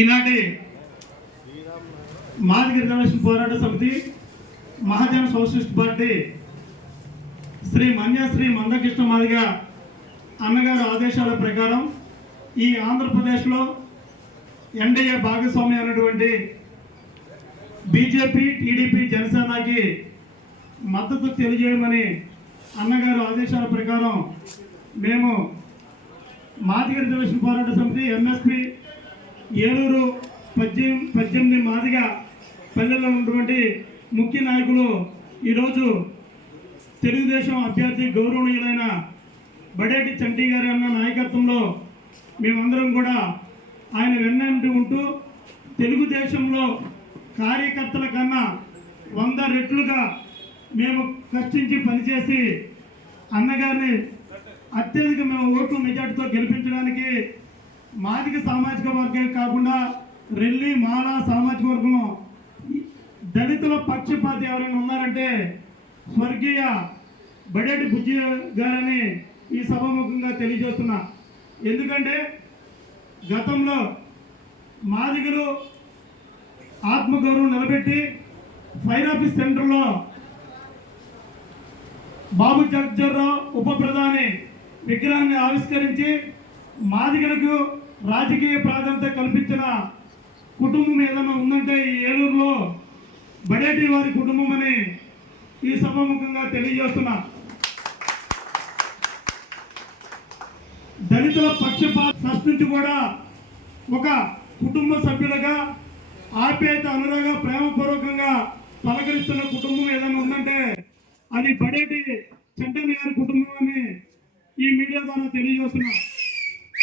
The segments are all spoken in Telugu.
ఈనాటి మాదిగ రిజర్వేషన్ పోరాట సమితి మహాజన సోషలిస్ట్ పార్టీ శ్రీ మందకృష్ణ మాదిగ అన్నగారి ఆదేశాల ప్రకారం ఈ ఆంధ్రప్రదేశ్లో ఎన్డీఏ భాగస్వామి అయినటువంటి బీజేపీ, టీడీపీ, జనసేనకి మద్దతు తెలియజేయమని అన్నగారు ఆదేశాల ప్రకారం మేము మాదిగ రిజర్వేషన్ పోరాట సమితి ఎంఎస్పి ఏలూరు 18 మాదిగ పల్లెల్లో ఉన్నటువంటి ముఖ్య నాయకులు ఈరోజు తెలుగుదేశం అభ్యర్థి గౌరవనీయులైన బడేటి చంటి గారి అన్న నాయకత్వంలో మేమందరం కూడా ఆయన వెన్నంటి ఉంటూ తెలుగుదేశంలో కార్యకర్తల కన్నా 100 రెట్లుగా మేము కష్టించి పనిచేసి అన్నగారిని అత్యధిక మేము ఓట్లు మెజార్టీతో గెలిపించడానికి మాదిగ సామాజిక వర్గం కాకుండా రెల్లి, మాల సామాజిక వర్గం దళితుల పక్షపాతి ఎవరైనా ఉన్నారంటే స్వర్గీయ బడేటి బుజ్జి గారని ఈ సభాముఖంగా తెలియజేస్తున్నా. ఎందుకంటే గతంలో మాదిగలు ఆత్మగౌరవం నిలబెట్టి ఫైర్ ఆఫీస్ సెంటర్లో బాబు జగ్జర్రావు ఉప ప్రధాని విగ్రహాన్ని ఆవిష్కరించి మాదిగలకు రాజకీయ ప్రాధాన్యత కల్పించిన కుటుంబం ఏదైనా ఉందంటే ఈ ఏలూరులో బడేటి వారి కుటుంబం అని ఈ సభాముఖంగా తెలియజేస్తున్నా. దళితుల పక్షపాత ఫస్ట్ నుంచి కూడా ఒక కుటుంబ సభ్యులుగా ఆప్యాయత, అనురాగ, ప్రేమపూర్వకంగా పలకరిస్తున్న కుటుంబం ఏదైనా ఉందంటే అది బడేటి చంటన్న గారి కుటుంబం అని ఈ మీడియా ద్వారా తెలియజేస్తున్నా.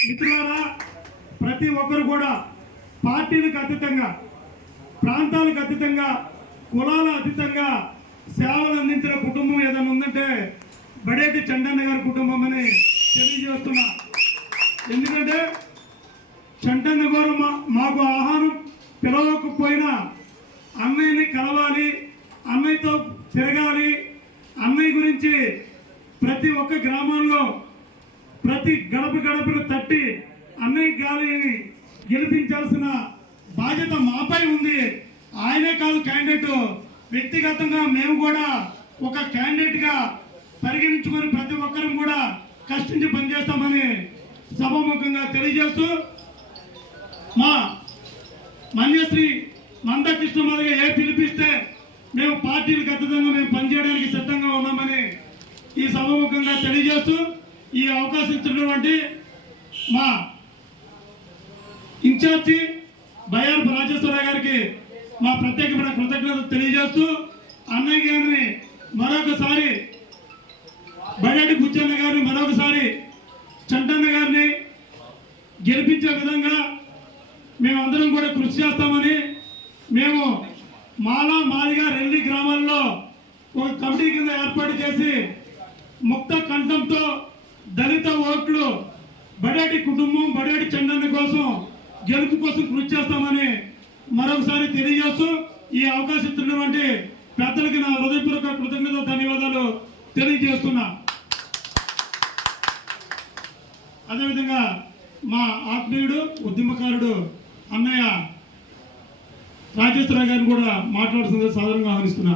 మిత్రులారా, ప్రతి ఒక్కరు కూడా పార్టీలకు అతీతంగా, ప్రాంతాలకు అతీతంగా, కులాల అతీతంగా సేవలు అందించిన కుటుంబం ఏదైనా ఉందంటే బడేటి చంటన్న గారి కుటుంబం అని తెలియజేస్తున్నా. ఎందుకంటే చంటన్న గారు మాకు ఆహారం పిలవకపోయినా అన్నయ్యని కలవాలి, అన్నయ్యతో తిరగాలి, అన్నయ్య గురించి ప్రతి ఒక్క గ్రామంలో ప్రతి గడపను తట్టి అన్నయ్య గాలిని గెలిపించాల్సిన బాధ్యత మాపై ఉంది. ఆయనే కాదు క్యాండిడేట్, వ్యక్తిగతంగా మేము కూడా ఒక క్యాండిడేట్గా పరిగణించుకొని ప్రతి ఒక్కరూ కూడా కష్టించి పనిచేస్తామని సభాముఖంగా తెలియజేస్తూ మా మన్యశ్రీ మందకృష్ణ మాదిగ ఏ పిలిపిస్తే మేము పార్టీలకు అతీతంగా మేము పనిచేయడానికి సిద్ధంగా ఉన్నామని ఈ సభాముఖంగా తెలియజేస్తూ ఈ అవకాశం ఇచ్చినటువంటి మా ఇన్ఛార్జి బయ్యారపు రాజేశ్వరరావు గారికి మా ప్రత్యేకమైన కృతజ్ఞతలు తెలియజేస్తూ అన్నయ్య గారిని మరొకసారి, బడేటి బుజ్జన్న గారిని మరొకసారి చంటన్న గారిని గెలిపించే విధంగా మేమందరం కూడా కృషి చేస్తామని మేము మాదిగ రెల్లి గ్రామాల్లో ఒక కమిటీ కింద ఏర్పాటు చేసి ముక్త కంఠంతో దళిత ఓట్లు బడేటి కుటుంబం, బడేటి చండన్న కోసం, గెలుపు కోసం కృషి చేస్తామని మరొకసారి తెలియజేస్తూ ఈ అవకాశం ఇస్తున్నటువంటి పెద్దలకి నా హృదయపూర్వక కృతజ్ఞత, ధన్యవాదాలు తెలియజేస్తున్నా. అదేవిధంగా మా ఆత్మీయుడు, ఉద్యమకారుడు అన్నయ్య రాజేశ్వరరావు గారిని కూడా మాట్లాడుతున్నది సాధారణంగా ఆహ్వానిస్తున్నా.